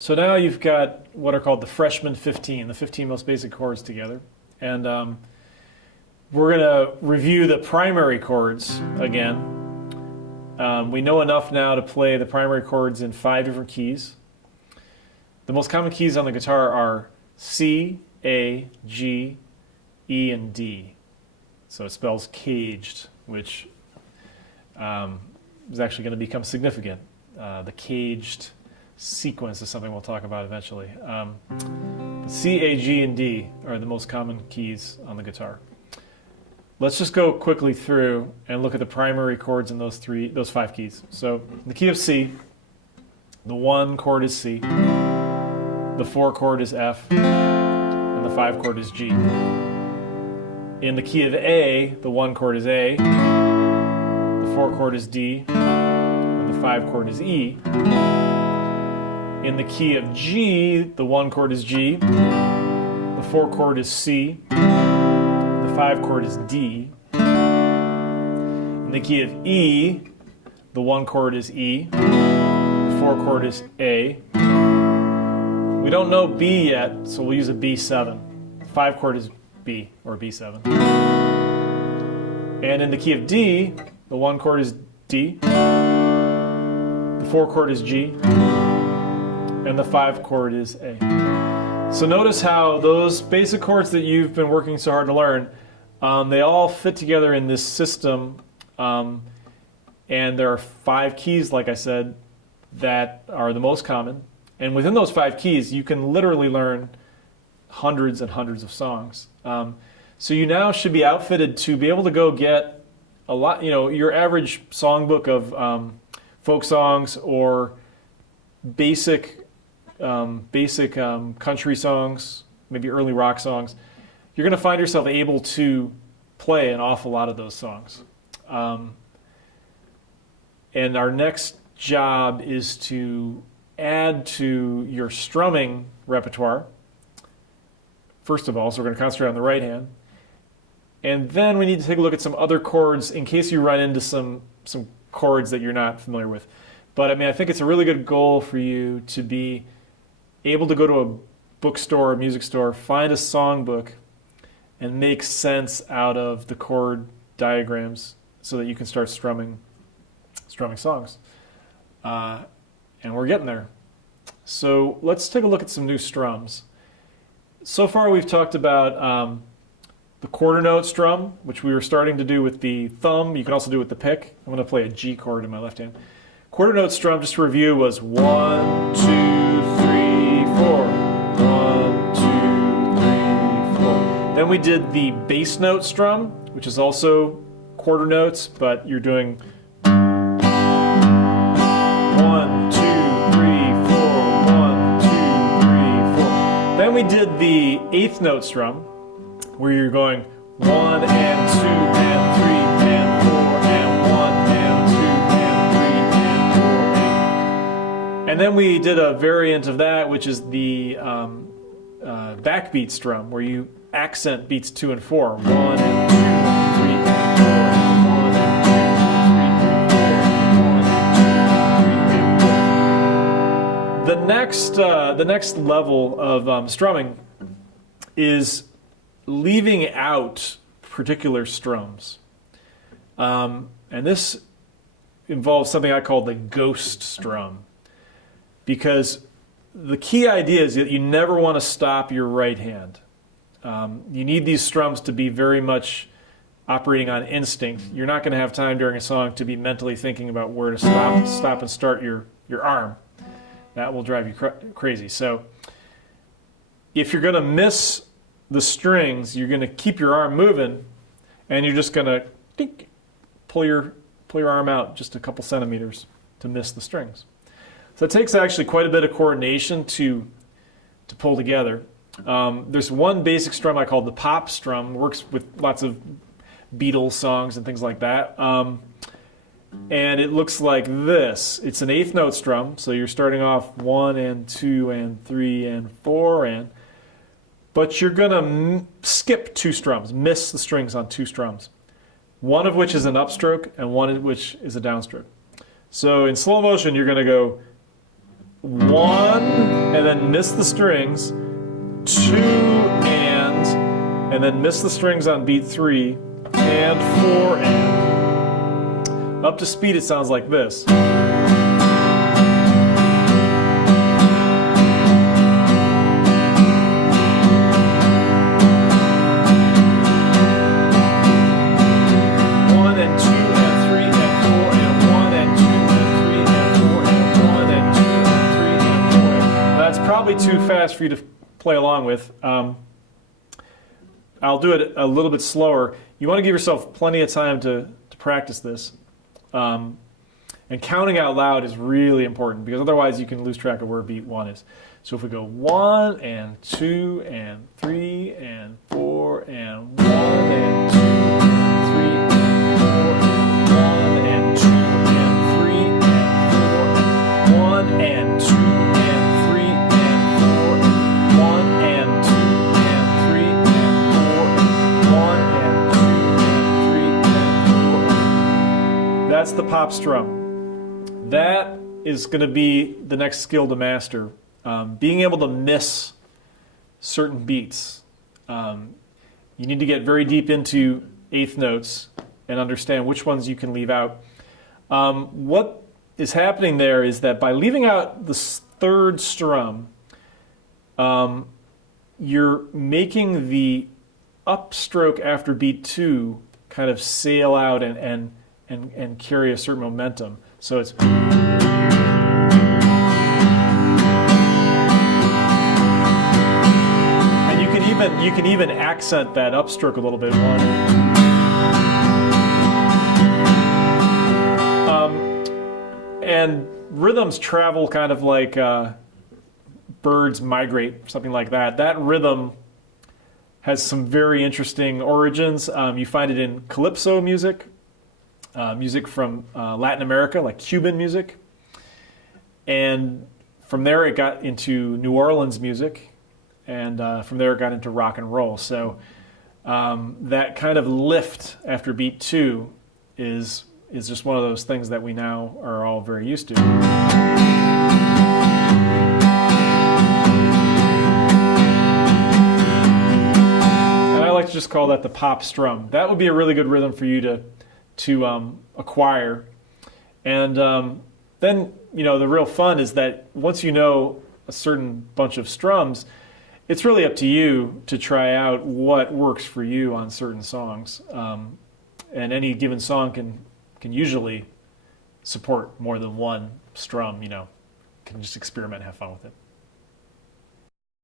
So now you've got what are called the freshman 15, the 15 most basic chords together. And we're going to review the primary chords again. We know enough now to play the primary chords in 5 different keys. The most common keys on the guitar are C, A, G, E, and D. So it spells caged, which is actually going to become significant. The caged sequence is something we'll talk about eventually. C, A, G, and D are the most common keys on the guitar. Let's just go quickly through and look at the primary chords in those 5 keys. So in the key of C, the 1 chord is C, the 4 chord is F, and the 5 chord is G. In the key of A, the 1 chord is A, the 4 chord is D, and the 5 chord is E. In the key of G, the 1 chord is G, the 4 chord is C, the 5 chord is D. In the key of E, the 1 chord is E, the 4 chord is A. We don't know B yet, so we'll use a B7. The 5 chord is B, or B7. And in the key of D, the 1 chord is D, the 4 chord is G, and the 5 chord is A. So notice how those basic chords that you've been working so hard to learn, they all fit together in this system, and there are 5 keys, like I said, that are the most common. And within those 5 keys, you can literally learn hundreds and hundreds of songs. So you now should be outfitted to be able to go get a lot, your average songbook of folk songs or basic country songs, maybe early rock songs. You're going to find yourself able to play an awful lot of those songs. And our next job is to add to your strumming repertoire, first of all, so we're going to concentrate on the right hand. And then we need to take a look at some other chords in case you run into some chords that you're not familiar with. But I think it's a really good goal for you to be able to go to a bookstore or music store, find a songbook, and make sense out of the chord diagrams so that you can start strumming songs. And we're getting there. So let's take a look at some new strums. So far we've talked about the quarter note strum, which we were starting to do with the thumb. You can also do it with the pick. I'm going to play a G chord in my left hand. Quarter note strum, just to review, was 1, 2, 3, 4. 1, 2, 3, 4. Then we did the bass note strum, which is also quarter notes, but you're doing 1, 2, 3, 4, 1, 2, 3, 4. Then we did the eighth note strum, where you're going 1 and 2 and 3 and 4 and 1 and 2 and 3 and 4 and. And then we did a variant of that, which is the backbeat strum, where you accent beats 2 and 4. 1 and 2 and 3 and 4 and 1 and 2 and 3 and 4 and 1 and 2 and 3 and 4. The next level of strumming is leaving out particular strums. And this involves something I call the ghost strum. Because the key idea is that you never want to stop your right hand. You need these strums to be very much operating on instinct. You're not going to have time during a song to be mentally thinking about where to stop and start your arm. That will drive you crazy. So if you're going to miss the strings, you're going to keep your arm moving, and you're just going to pull your arm out just a couple centimeters to miss the strings. So it takes actually quite a bit of coordination to pull together. There's one basic strum I call the Pop Strum. Works with lots of Beatles songs and things like that. And it looks like this. It's an eighth note strum, so you're starting off 1 and 2 and 3 and 4 and. But you're going to skip 2 strums, miss the strings on 2 strums. One of which is an upstroke and one of which is a downstroke. So in slow motion, you're going to go 1, and then miss the strings, 2, and then miss the strings on beat 3, and 4, and. Up to speed it sounds like this. Probably too fast for you to play along with. I'll do it a little bit slower. You want to give yourself plenty of time to practice this. And counting out loud is really important because otherwise you can lose track of where beat 1 is. So if we go 1 and 2 and 3 and 4 and 1 and 2 and 3 and 4 and 1 and 2 and 3 and 4 and 1 and 2 That's the pop strum. That is going to be the next skill to master. Being able to miss certain beats. You need to get very deep into eighth notes and understand which ones you can leave out. What is happening there is that by leaving out the third strum, you're making the upstroke after beat 2 kind of sail out and carry a certain momentum. So it's... And you can even accent that upstroke a little bit. And rhythms travel kind of like birds migrate, something like that. That rhythm has some very interesting origins. You find it in calypso music. Music from Latin America, like Cuban music. And from there it got into New Orleans music, and from there it got into rock and roll. So that kind of lift after beat 2 is just one of those things that we now are all very used to. And I like to just call that the pop strum. That would be a really good rhythm for you to acquire. And then, the real fun is that once you know a certain bunch of strums, it's really up to you to try out what works for you on certain songs. And any given song can usually support more than one strum. Can just experiment and have fun with it.